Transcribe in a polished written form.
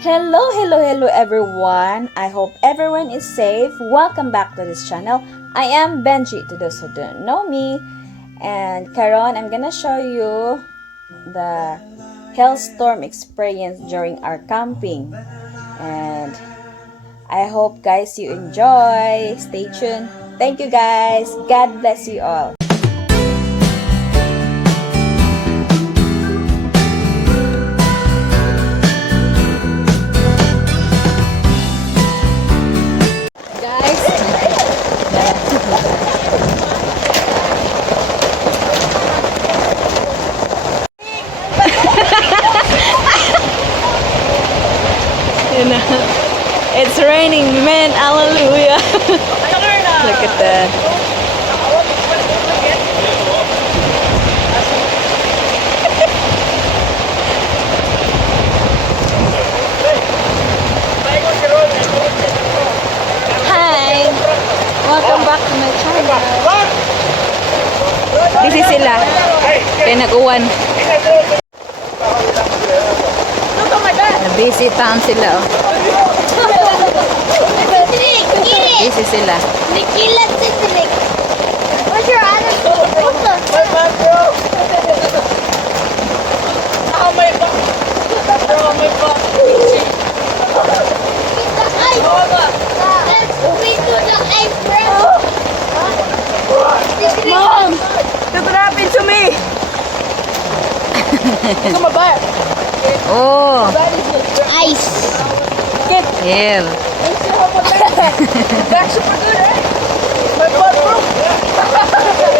Hello everyone. I hope everyone is safe. Welcome back to this channel. I am Benji, to those who don't know me. And karon, I'm gonna show you the hailstorm experience during our camping. And I hope guys you enjoy. Stay tuned. Thank you guys. God bless you all. It's raining, man. Hallelujah. Look at that. Hi. Welcome back to my channel. Busy sila. Kaya nag-uwan. Busy town sila. Busy sila. What's your attitude? Mom! Look what happened to me! Look at my butt! Oh! Ice. Here. That's super good, right? My butt broke.